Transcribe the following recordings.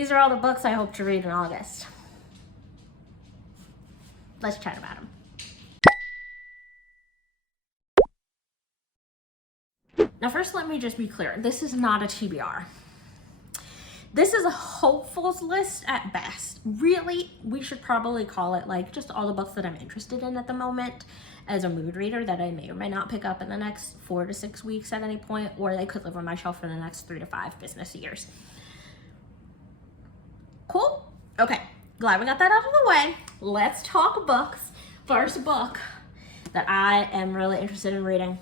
These are all the books I hope to read in August. Let's chat about them. Now first, let me just be clear. This is not a TBR. This is a hopefuls list at best. Really, we should probably call it like just all the books that I'm interested in at the moment as a mood reader that I may or may not pick up in the next 4 to 6 weeks at any point, or they could live on my shelf for the next 3 to 5 business years. Cool? Okay, glad we got that out of the way. Let's talk books. First book that I am really interested in reading,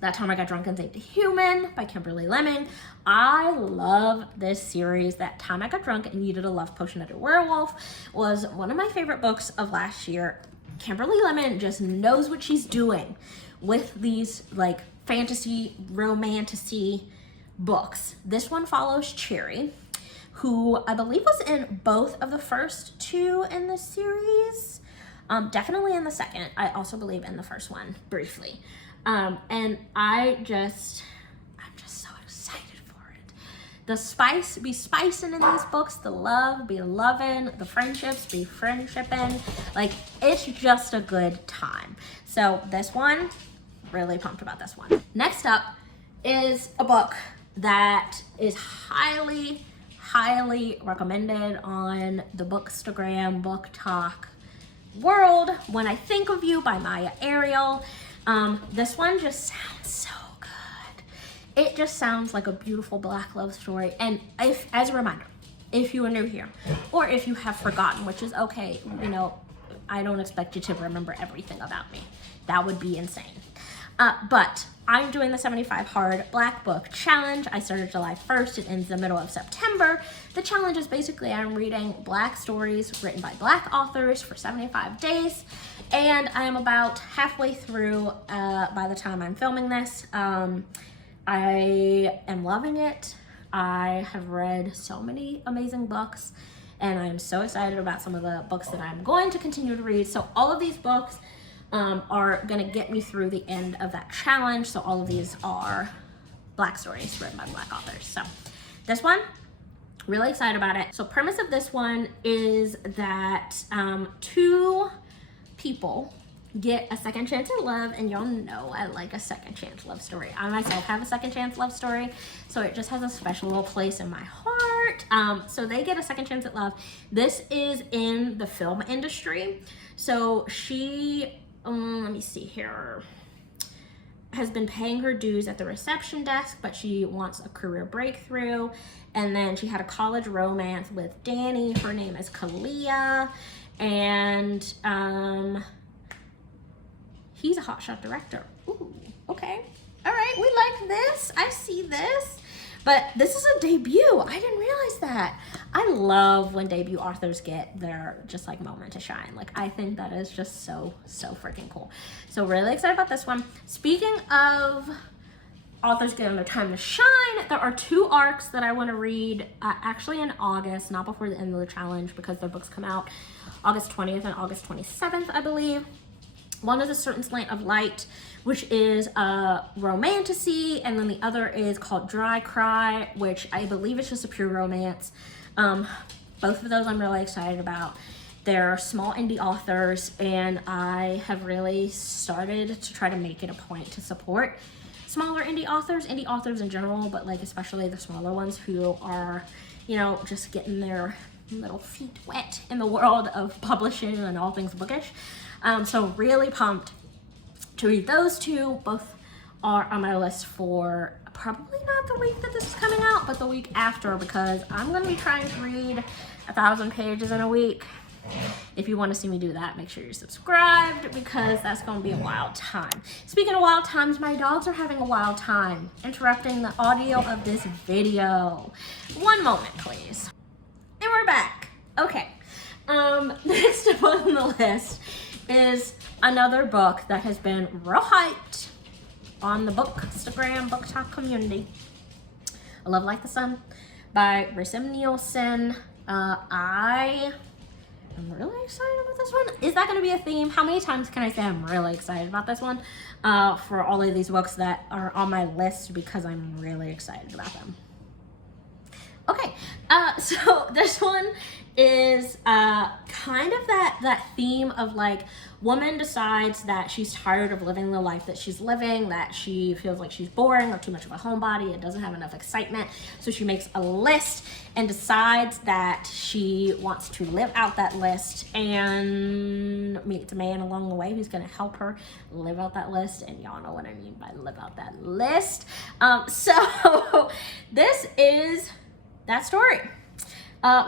That Time I Got Drunk and Saved a Human by Kimberly Lemming. I love this series. That Time I Got Drunk and Needed a Love Potion at a Werewolf was one of my favorite books of last year. Kimberly Lemming just knows what she's doing with these like fantasy, romantasy books. This one follows Cherry, who I believe was in both of the first 2 in the series. Definitely in the second. I also believe in the first one briefly. And I'm just so excited for it. The spice be spicing in these books, the love be loving, the friendships be friendshipping. Like, it's just a good time. So this one, really pumped about this one. Next up is a book that is highly recommended on the bookstagram, booktok world. When I Think of You by Maya Ariel. This one just sounds so good. It just sounds like a beautiful Black love story. And as a reminder, if you are new here, or if you have forgotten, which is okay, you know, I don't expect you to remember everything about me. That would be insane. But I'm doing the 75 Hard Black Book Challenge. I started July 1st. It ends the middle of September. The challenge is basically I'm reading Black stories written by Black authors for 75 days. And I am about halfway through by the time I'm filming this. I am loving it. I have read so many amazing books, and I'm so excited about some of the books that I'm going to continue to read. So all of these books are going to get me through the end of that challenge. So all of these are Black stories written by Black authors. So this one, really excited about it. So premise of this one is that 2 people get a second chance at love, and y'all know I like a second chance love story. I myself have a second chance love story, so it just has a special little place in my heart. So they get a second chance at love. This is in the film industry. So she, let me see here, has been paying her dues at the reception desk, but she wants a career breakthrough. And then she had a college romance with Danny. Her name is Kalia. And he's a hotshot director. Ooh, okay. All right, we like this. I see this. But this is a debut. I didn't realize that. I love when debut authors get their just like moment to shine. Like, I think that is just so freaking cool. So really excited about this one. Speaking of authors getting their time to shine, there are 2 arcs that I want to read actually in August, not before the end of the challenge, because their books come out August 20th and August 27th, I believe. One is A Certain Slant of Light, which is a romantasy, and then the other is called Dry Cry, which I believe is just a pure romance. Both of those I'm really excited about. They're small indie authors, and I have really started to try to make it a point to support smaller indie authors in general, but like especially the smaller ones who are, you know, just getting their little feet wet in the world of publishing and all things bookish. So really pumped to read those 2. Both are on my list for probably not the week that this is coming out, but the week after, because I'm going to be trying to read 1,000 pages in a week. If you want to see me do that, make sure you're subscribed, because that's going to be a wild time. Speaking of wild times, my dogs are having a wild time interrupting the audio of this video. One moment, please. And we're back. Okay. Next up on the list is another book that has been real hyped on the bookstagram, booktok community. A Love Like the Sun by Rissam Nielsen. I am really excited about this one. Is that going to be a theme? How many times can I say I'm really excited about this one? For all of these books that are on my list, because I'm really excited about them. Okay, so this one is kind of that theme of like, woman decides that she's tired of living the life that she's living, that she feels like she's boring or too much of a homebody and doesn't have enough excitement. So she makes a list and decides that she wants to live out that list and meets a man along the way who's going to help her live out that list. And y'all know what I mean by live out that list. So this is that story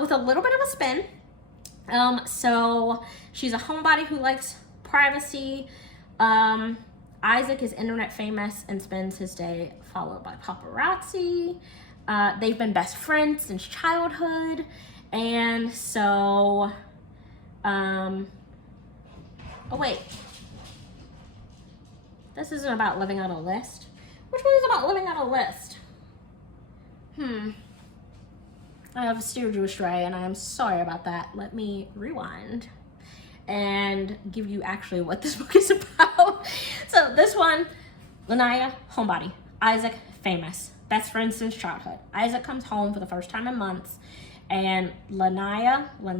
with a little bit of a spin. So she's a homebody who likes privacy. Isaac is internet famous and spends his day followed by paparazzi. They've been best friends since childhood. And so, oh wait, this isn't about living out a list. Which one is about living out a list? I have steered you astray, and I am sorry about that. Let me rewind and give you actually what this book is about. So this one, Lanaya, homebody. Isaac, famous. Best friends since childhood. Isaac comes home for the first time in months, and Lanaya, let's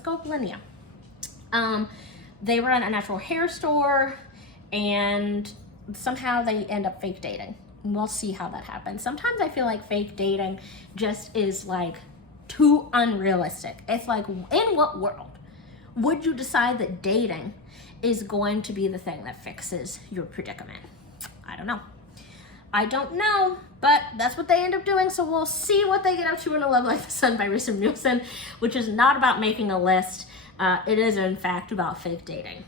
go with Lanaya. They run a natural hair store, and somehow they end up fake dating. We'll see how that happens. Sometimes I feel like fake dating just is like too unrealistic. It's like, in what world would you decide that dating is going to be the thing that fixes your predicament? I don't know, but that's what they end up doing. So we'll see what they get up to in A Love Like the Sun by Risa Nielsen, which is not about making a list. It is in fact about fake dating.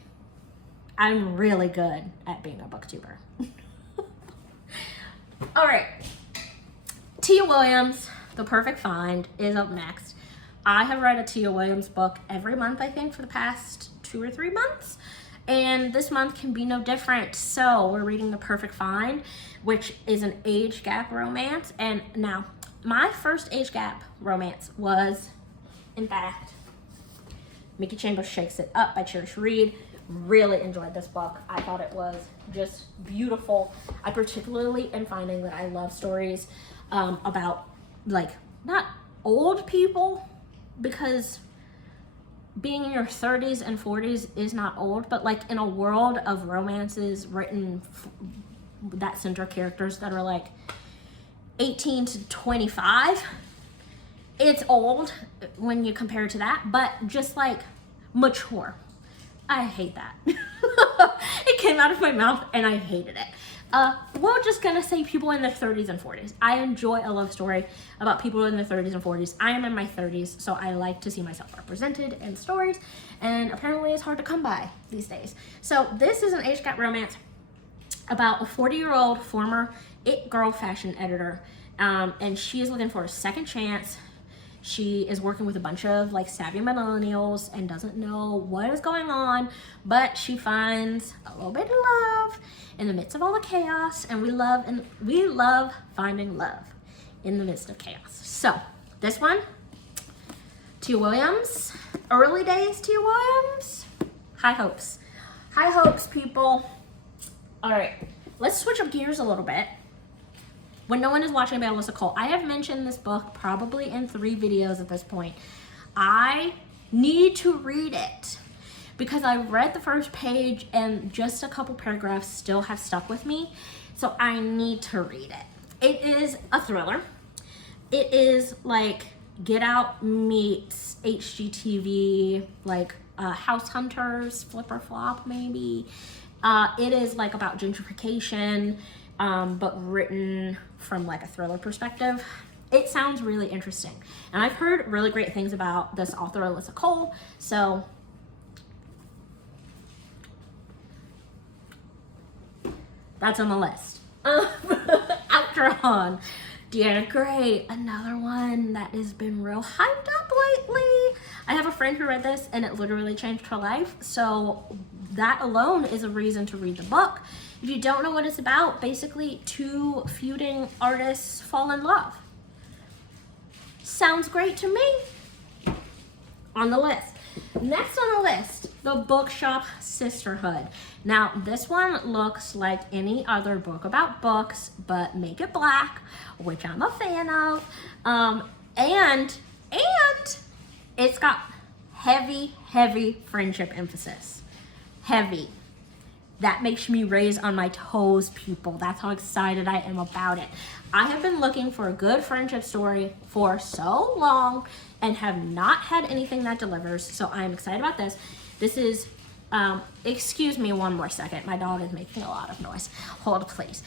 I'm really good at being a booktuber. All right, Tia Williams, The Perfect Find, is up next. I have read a Tia Williams book every month, I think, for the past 2 or 3 months, and this month can be no different. So we're reading The Perfect Find, which is an age gap romance. And now, my first age gap romance was, in fact, Mickey Chambers Shakes It Up by Cherish Reed. Really enjoyed this book. I thought it was just beautiful. I particularly am finding that I love stories about, like, not old people, because being in your 30s and 40s is not old, but like in a world of romances written that center characters that are like 18 to 25, it's old when you compare it to that, but just like mature. I hate that. It came out of my mouth and I hated it. We're just gonna say people in their 30s and 40s. I enjoy a love story about people in their 30s and 40s. I am in my 30s, so I like to see myself represented in stories, and apparently it's hard to come by these days. So this is an age gap romance about a 40-year-old former It Girl fashion editor, and she is looking for a second chance. She is working with a bunch of like savvy millennials and doesn't know what is going on, but she finds a little bit of love in the midst of all the chaos, and we love finding love in the midst of chaos. So this one, Tia Williams, early days Tia Williams, high hopes, people. All right, let's switch up gears a little bit. When No One Is Watching by Alyssa Cole. I have mentioned this book probably in 3 videos at this point. I need to read it because I read the first page and just a couple paragraphs still have stuck with me. So I need to read it. It is a thriller. It is like Get Out meets HGTV, like House Hunters, Flip or Flop maybe. It is like about gentrification, but written from like a thriller perspective. It sounds really interesting, and I've heard really great things about this author Alyssa Cole, so that's on the list. After on, Deanna Gray, another one that has been real hyped up lately. I have a friend who read this and it literally changed her life, so that alone is a reason to read the book. If you don't know what it's about, basically 2 feuding artists fall in love. Sounds great to me. On the list. Next on the list, The Bookshop Sisterhood. Now, this one looks like any other book about books, but make it black, which I'm a fan of. And it's got heavy friendship emphasis. Heavy. That makes me raise on my toes, people. That's how excited I am about it. I have been looking for a good friendship story for so long and have not had anything that delivers, so I'm excited about this. This is, excuse me one more second. My dog is making a lot of noise. Hold, please.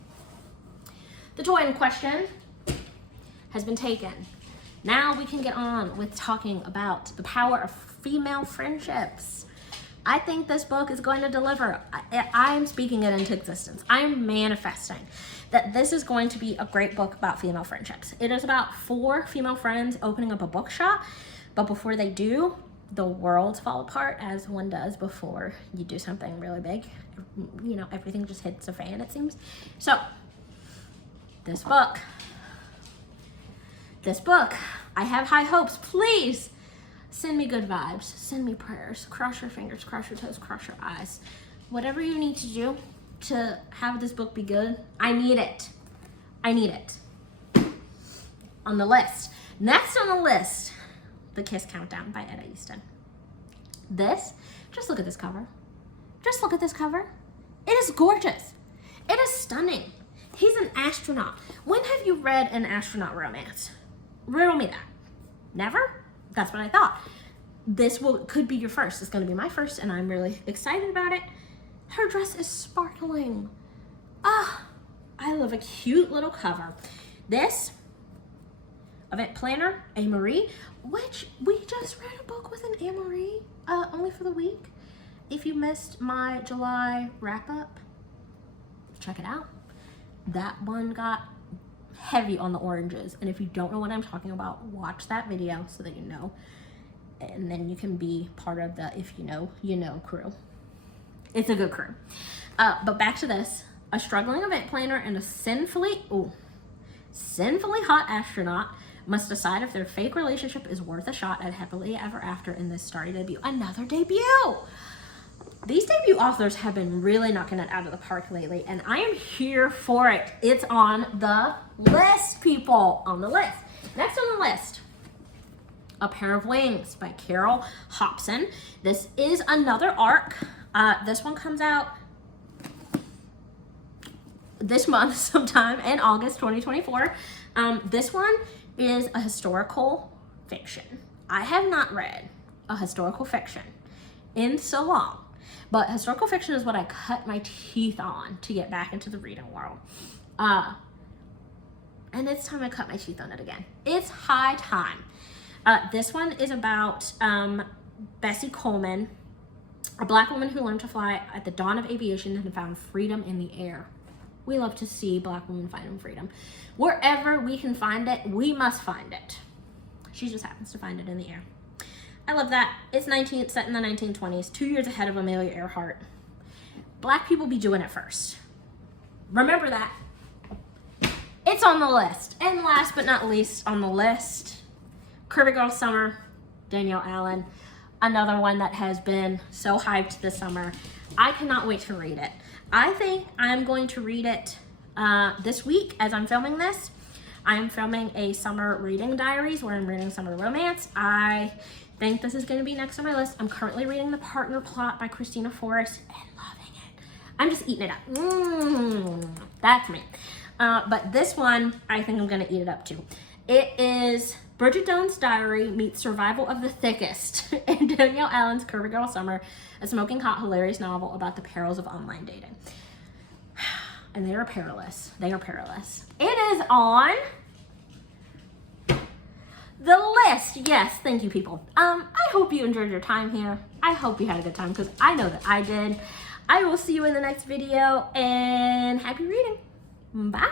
The toy in question has been taken. Now we can get on with talking about the power of female friendships. I think this book is going to deliver. I am speaking it into existence. I am manifesting that this is going to be a great book about female friendships. It is about 4 female friends opening up a bookshop, but before they do, the worlds fall apart, as one does before you do something really big. You know, everything just hits a fan, it seems. So, this book, I have high hopes. Please send me good vibes, send me prayers, cross your fingers, cross your toes, cross your eyes. Whatever you need to do to have this book be good, I need it. I need it. On the list. Next on the list, The Kiss Countdown by Etta Easton. This, just look at this cover. Just look at this cover. It is gorgeous. It is stunning. He's an astronaut. When have you read an astronaut romance? Riddle me that. Never? That's what I thought. This could be your first. It's going to be my first, and I'm really excited about it. Her dress is sparkling. Ah, I love a cute little cover. This event planner, A-Marie, which we just read a book with an A-Marie, only for the week. If you missed my July wrap-up, check it out. That one got heavy on the oranges, and if you don't know what I'm talking about, watch that video so that you know, and then you can be part of the if you know, you know crew. It's a good crew. But back to this. A struggling event planner and a sinfully hot astronaut must decide if their fake relationship is worth a shot at happily ever after in this starry debut. Another debut! These debut authors have been really knocking it out of the park lately, and I am here for it. It's on the list, people. On the list. Next on the list, A Pair of Wings by Carol Hobson. This is another arc. This one comes out this month sometime in August 2024. This one is a historical fiction. I have not read a historical fiction in so long. But historical fiction is what I cut my teeth on to get back into the reading world. And it's time I cut my teeth on it again. It's high time. This one is about Bessie Coleman, a Black woman who learned to fly at the dawn of aviation and found freedom in the air. We love to see Black women finding freedom. Wherever we can find it, we must find it. She just happens to find it in the air. I love that. It's set in the 1920s, 2 years ahead of Amelia Earhart. Black people be doing it first. Remember that. It's on the list. And last but not least on the list, Curvy Girl Summer, Danielle Allen. Another one that has been so hyped this summer. I cannot wait to read it. I think I'm going to read it this week as I'm filming this. I'm filming a summer reading diaries where I'm reading summer romance. I think this is going to be next on my list. I'm currently reading The Partner Plot by Christina Forrest and loving it. I'm just eating it up. That's me. But this one, I think I'm going to eat it up too. It is Bridget Jones' Diary meets Survival of the Thickest in Danielle Allen's Curvy Girl Summer, a smoking hot, hilarious novel about the perils of online dating. And they are perilous. They are perilous. It is on the list. Yes, thank you, people. I hope you enjoyed your time here. I hope you had a good time because I know that I did. I will see you in the next video and happy reading. Bye.